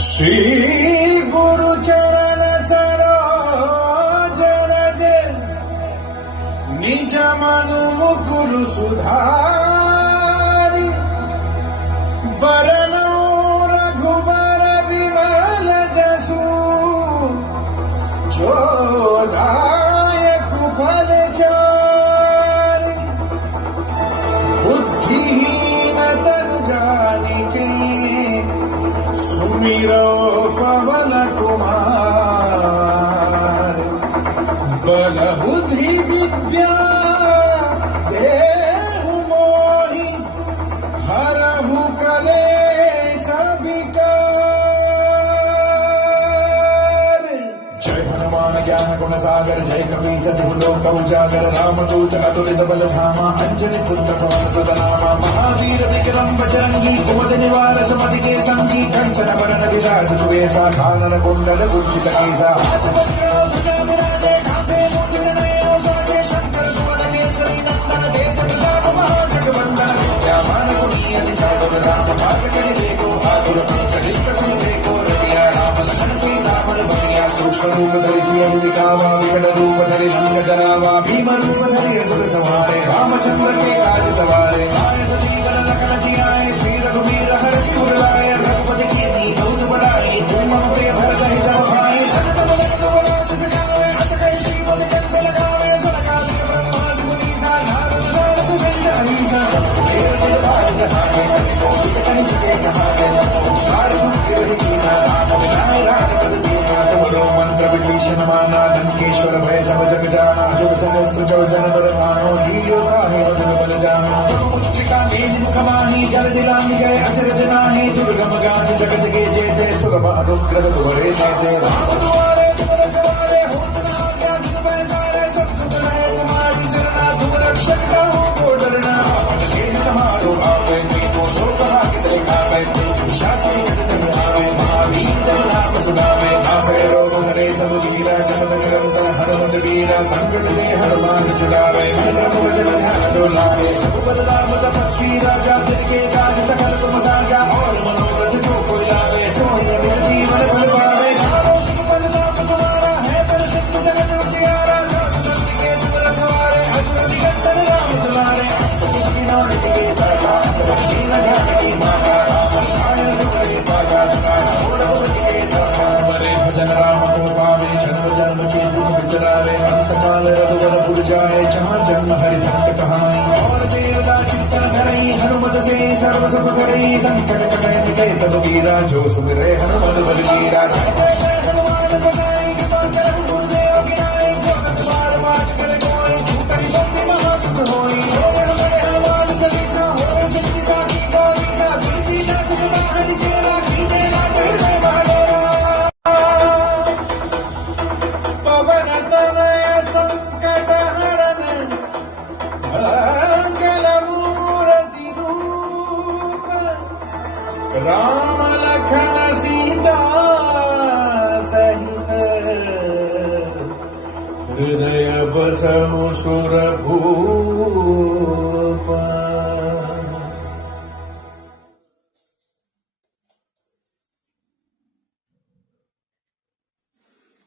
श्री गुरु चरण सरोज रज निज मनु मुकुरु सुधारि बरनौ रघुबर विमल जसु जो दायक फल चारि बुद्धिहीन तनु जानिके सुमिरो पवन कुमार बल बुद्धि विद्या देहु मोहि हरहु कलेश विकार। जय हनुमान ज्ञान गुण सागर जय कपी सति लोक उजागर रामदूत अतुलित बल धामा अंजनी पुत्र पवन सदनामा महावीर विक्रम बजरंगी कुमद निवार सुमति के संगी कंचन वरण विराज सुवेशा कानन कुंडल कुंचित केसा हाथ वज्र ध्वजा विराजे कांधे मूंज जनेऊ साजे शंकर सुवन केसरी नंदन तेज प्रताप महाजगवंदन विद्यावान गुणी अति चातुर राम काज करि देखो आतुर पंचलित प्रसन्न देखो रसिया राम लखन सीता मन बसिया सूक्ष्म रूप धरि सियहि दिखावा विकट रूप धरि लंक जरावा भीम रूप धरि असुर संहारे रामचंद्र के काज सवारे आए सजीवन लखन जियाए श्री रघुवीर हर्ष उर लाए रघुपति कीर्ति बहुत बढ़ाई तुम मम प्रिय भरत ही सब भाई सनत बदन राज सजाए हस कहि श्रीपद कंठ लगाए सनकादिक ब्रह्मांड मुनीसा नारद सारद वेद अहिंसा सब देव जल भाई जहाने को कहीं सके कहाने सार सुख के बड़ी कीना राम बिनाए राजपद दीना तुमरो मंत्र विभीषण माना लंकेश्वर भय सब जग जाना जो सहस्त्र जो जन बर भानो धीरो काहे वचन बल जानो मुद्रिका मेघ मुख माही जल दिलांग गए अचर जनाही दुर्गम गाछ जगत के जेते सुगम अनुग्रह तुम्हारे जेते राम दुआरे तुम रखवारे होत न आज्ञा बिन पैसारे सब सुख रहे तुम्हारी शरणा तुम रक्षक हो को डरना आपन तेज समारो आवे को सो कहा कितने खावे शाची कट नहीं आवे महावीर जन नाम सुनावे आसे रोग हरे सब वीरा जगत निरंतर हनुमत वीरा संकट दे हनुमान छुड़ावे मंत्र वचन ध्यान जो लावे सब बल राम तपस्वी राजा दिल के काज सकल तुम साजा और मनोरथ जो कोई लावे सोई अमित जीवन फल पावे चारों सिख बल नाम तुम्हारा है प्रसिद्ध जगत उजियारा साधु संत के तुम रखवारे असुर निकंदन राम दुलारे अष्टसिद्धि विनायक के दाता सबकी न जाने माता राम सायन दुर्लभ पाजा सदा छोड़ो के दाता हमारे भजन राम को पावे जन्म जन्म के दुख बिसरावे अंत काल रघुवर भूल जाए जहाँ जन्म हरि भक्त कहानी और देवता चित्तन धरई हनुमत से सर्व सुख करई संकट कटे मिटे सब वीरा जो सुमिरे हनुमत बल जीरा जय जय जय हनुमान गोसाई कृपा करहु गुरुदेव गिनाई जो सत बार पाठ करे कोई छूटहि बंदी महासुख होई जोग हमारे हनुमान चालीसा होरे सिद्धि साखी गौरी सा तुलसीदास सदा हरि चेरा कीजे लागे जय महादेवा पवन तनय संकट हरन मंगल मूर्ति रूप राम लखन सीता सहित हृदय बसहु सुरभूप